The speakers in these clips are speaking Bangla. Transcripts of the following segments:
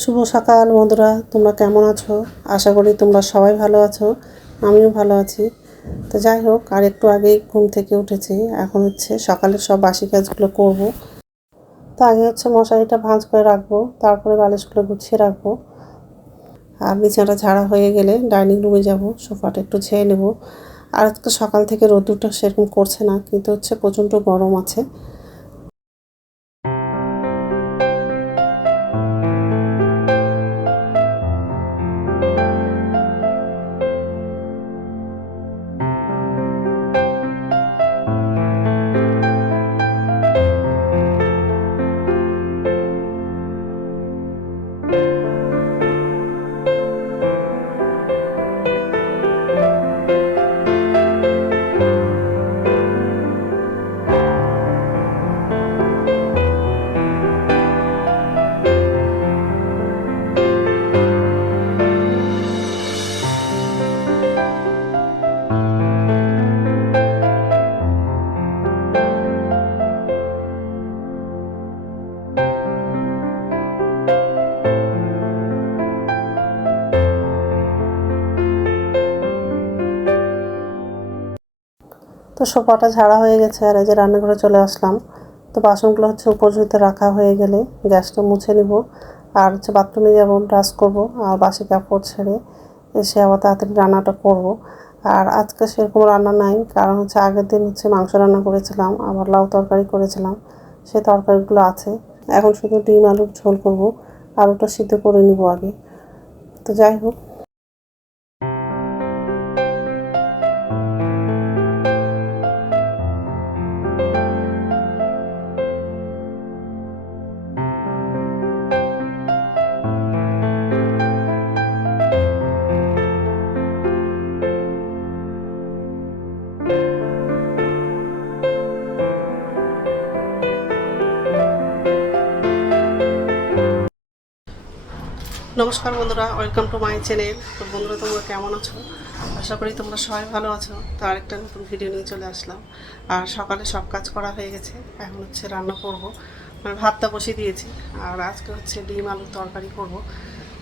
শুভ সকাল বন্ধুরা, তোমরা কেমন আছো? আশা করি তোমরা সবাই ভালো আছো। আমিও ভালো আছি। তো যাই হোক, আর একটু আগেই ঘুম থেকে উঠেছি। এখন সকালের সব বাসি কাজগুলো করব। তো আগে মশারিটা ভাঁজ করে রাখবো, তারপরে বালিশগুলো গুছিয়ে রাখবো। আর বিছানাটা ঝাড়া হয়ে গেলে ডাইনিং রুমে যাব, সোফাটা একটু ঝেড়ে নেব। আর আজকে সকাল থেকে রোদ্দুরটা সেরকম করছে না, কিন্তু প্রচণ্ড গরম আছে। তো সোফাটা ঝাড়া হয়ে গেছে, আর এই যে রান্নাঘরে চলে আসলাম। তো বাসনগুলো উপর রাখা হয়ে গেলে গ্যাসটা মুছে নিব। আর বাথরুমে যাব, ব্রাশ করব, আর বাসি কাপড় ছেড়ে এসে আবার তাড়াতাড়ি রান্নাটা করব। আর আজকে সেরকম রান্না নাই, কারণ আগের দিন মাংস রান্না করেছিলাম, আবার লাউ তরকারি করেছিলাম, সেই তরকারিগুলো আছে। এখন শুধু ডিম আলুর ঝোল করব, আলুটা সিদ্ধ করে নিব আগে। তো যাই হোক, নমস্কার বন্ধুরা, ওয়েলকাম টু মাই চ্যানেল। তো বন্ধুরা, তোমরা কেমন আছো? আশা করি তোমরা সবাই ভালো আছো। তো আরেকটা নতুন ভিডিও নিয়ে চলে আসলাম। আর সকালে সব কাজ করা হয়ে গেছে, এখন রান্না করব। মানে ভাতটা বসিয়ে দিয়েছি। আর আজকে ডিম আলুর তরকারি করব,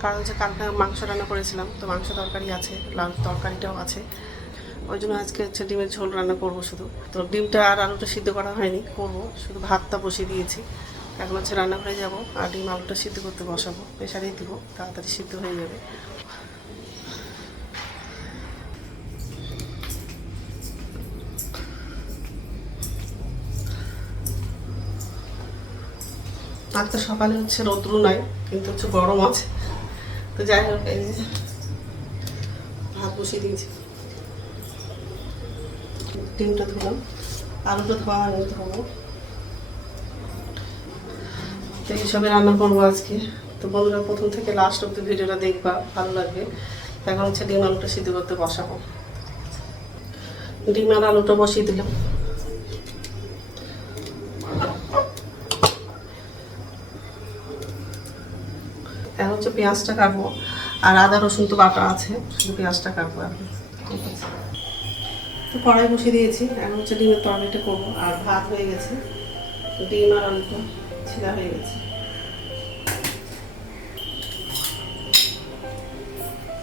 কারণ কালকে মাংস রান্না করেছিলাম, তো মাংস তরকারি আছে, লাউ তরকারিটাও আছে। ওই জন্য আজকে ডিমের ঝোল রান্না করব শুধু। তো ডিমটা আর আলুটা সিদ্ধ করা হয়নি, করব শুধু ভাতটা বসিয়ে দিয়েছি। এখন রান্না হয়ে যাব, আর ডিম আলুটা সিদ্ধ করতে বসাবো, প্রেশারেই দিব, তাড়াতাড়ি সিদ্ধ হয়ে যাবে। আজকে সকালে রৌদ্র নাই, কিন্তু গরম আছে। তো যাই হোক, এই যে ভাত বসিয়ে দিয়েছি, ডিমটা ধুলাম, আলুটা ধোয়া হয়নি, ধোবো। তো এইসবে রান্না করবো আজকে। তো বন্ধুরা, প্রথম থেকে লাস্ট অব্দি ভিডিওটা দেখবা, ভালো লাগবে। এখন ডিম আলুটা সিদ্ধ করতে বসাবো। ডিম আর আলুটা বসিয়ে দিলাম। এখন পেঁয়াজটা কাটবো, আর আদা রসুন তো বাটা আছে, শুধু পেঁয়াজটা কাটবো এখন। ঠিক আছে, তো কড়াই বসিয়ে দিয়েছি। এখন ডিমের তরকারিটা করবো। আর ভাত হয়ে গেছে, ডিম আর আলুটা ছিলা হয়ে গেছে।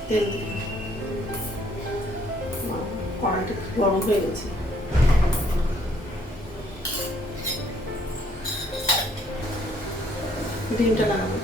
তেল দিই, কড়াইটা গরম হয়ে গেছে। ডিমটা লাগাবো।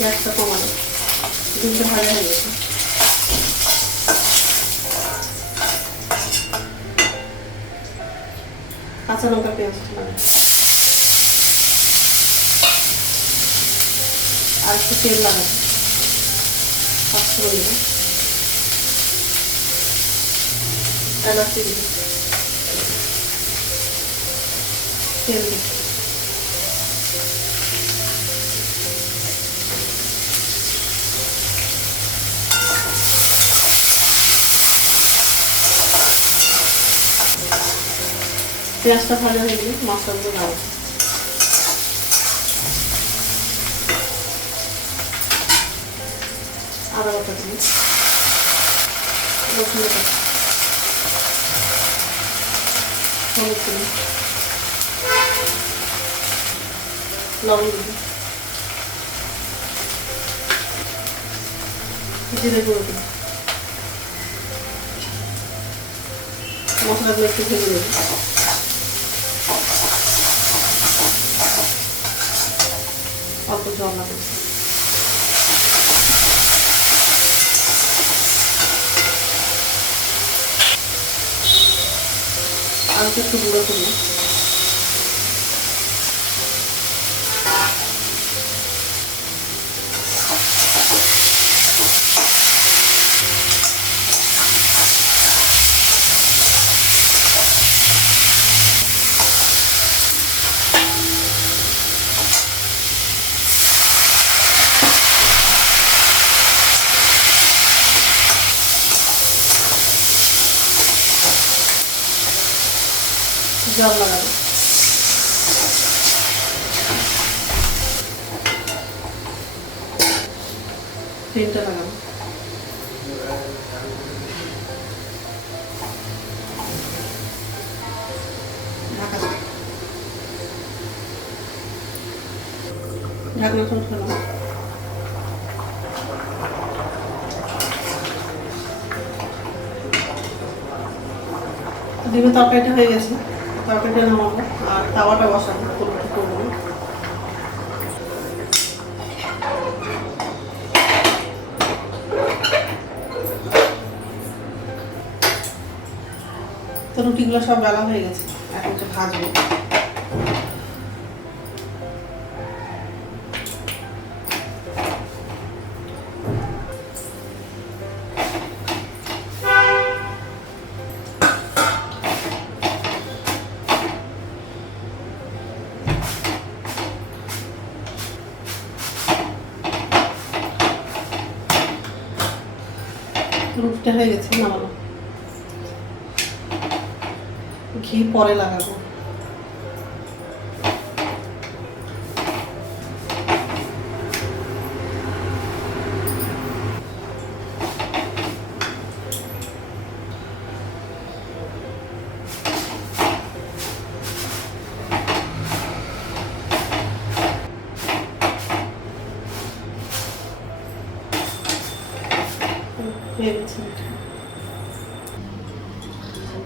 গ্যাসটা কমানো, ডিমটা ভাজা হয়ে গেছে। কাঁচা লঙ্কা পেঁয়াজ লাগাবো, আর একটু তেল লাগাবো, পাঁচফোড়ন দেবো, এলাচি দেবো, তেল দেবো, পেঁয়াজটা ভাজা হয়ে গেলে মশলাগুলো দাও। আদা বাটা দিই, রসুন বাটা, হলুদ দিই, লবণ দিই, জিরে গুঁড়ো দিই। মশলাগুলো একটু ভেজে নেব। অল্প জল লাগবে। আলুটা একটু গুঁড়ো করলাম। জল লাগাবো। ফ্লেমটা লাগাবো। ঢাকনা খুলে ফেললাম। ডিমের তরকারিটা হয়ে গেছে, তরকারিটা নামাবো আর তাওয়াটা বসাবো। করবো তো রুটিগুলো সব বেলা হয়ে গেছে, এখন তো ভাজবো। রুটিটা হয়ে গেছে, নামানো। ঘি পরে লাগাবো।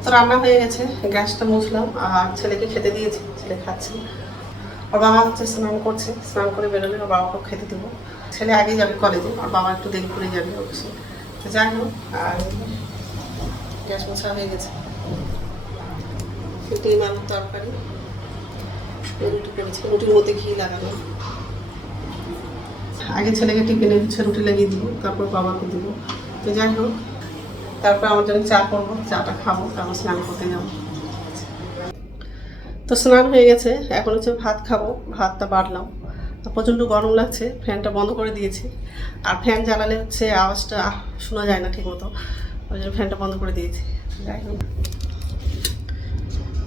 তো রান্না হয়ে গেছে, গ্যাসটা মুছলাম আর ছেলেকে খেতে দিয়েছি, ছেলে খাচ্ছে। ওর বাবা হচ্ছে স্নান করছে, স্নান করে বেরোলে ওর বাবাকেও খেতে দেবো। ছেলে আগেই যাবে কলেজে, ওর বাবা একটু দেরি করে যাবে অবশ্যই। তো যাই হোক, আর গ্যাস মোছা হয়ে গেছে। ডিম আলুর তরকারি, রুটি করেছি, রুটির মধ্যে ঘি লাগানো। আগে ছেলেকে টিফিনে হচ্ছে রুটি লাগিয়ে দিব, তারপর বাবাকে দিব। তো যাই হোক, তারপর আমার জন্য চা করবো, চাটা খাবো, তারপর স্নান করতে যাবো। তো স্নান হয়ে গেছে, এখন হচ্ছে ভাত খাবো। ভাতটা বাড়লাম, প্রচণ্ড গরম লাগছে, ফ্যানটা বন্ধ করে দিয়েছি। আর ফ্যান জ্বালালে হচ্ছে আওয়াজটা শোনা যায় না ঠিক মতো, ওই জন্য ফ্যানটা বন্ধ করে দিয়েছি। যাই হোক,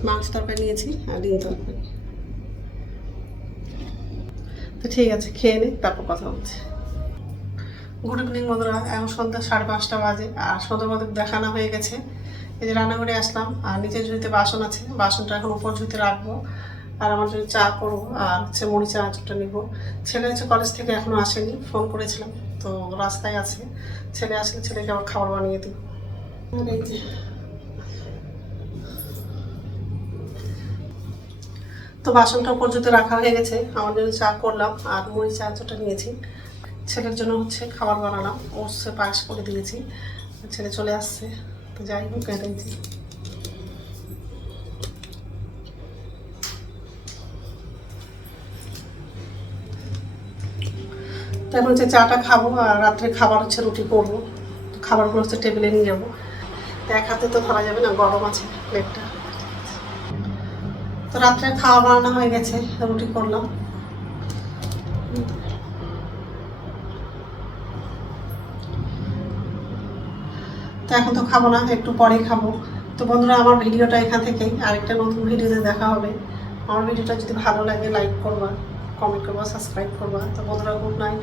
মাংস তরকারি নিয়েছি আর ডিম তরকারি। তো ঠিক আছে, খেয়ে নিই, তারপর কথা বলছি। গুড ইভিনিং বন্ধুরা, এখন সন্ধ্যা 5:30 বাজে আর সন্ধ্যা মতো দেখানো হয়ে গেছে। এই যে রান্নাঘরে আসলাম আর নিচের ঝুড়িতে বাসন আছে, বাসনটা এখন উপর ঝুড়িতে রাখবো। আর আমার জন্য চা করবো আর হচ্ছে মুড়ি চা আঁচটা নিবো। ছেলে হচ্ছে কলেজ থেকে এখনও আসেনি, ফোন করেছিলাম, তো রাস্তায় আছে। ছেলে আসলে ছেলেকে আবার খাবার বানিয়ে দিব। আর এই যে, তো বাসনটা উপর ঝুড়িতে রাখা হয়ে গেছে। আমার জন্য চা করলাম আর মুড়ি চা আঁচটা নিয়েছি। ছেলের জন্য হচ্ছে খাবার বানালাম, ওটসে পায়েস করে দিয়েছি। ছেলে চলে আসছে, তো যাই হোক কেটেছি। তো এখন হচ্ছে চাটা খাবো আর রাত্রে খাবার হচ্ছে রুটি করবো। খাবারগুলো হচ্ছে টেবিলে নিয়ে যাবো। তো এক হাতে তো ধরা যাবে না, গরম আছে প্লেটটা। তো রাত্রে খাওয়া বানানো হয়ে গেছে, রুটি করলাম। তো এখন তো খাবো না, একটু পরে খাবো। তো বন্ধুরা, আমার ভিডিওটা এখান থেকেই, আরেকটা নতুন ভিডিওতে দেখা হবে। আমার ভিডিওটা যদি ভালো লাগে লাইক করবা, কমেন্ট করবা, সাবস্ক্রাইব করবা। তো বন্ধুরা, গুড নাইট।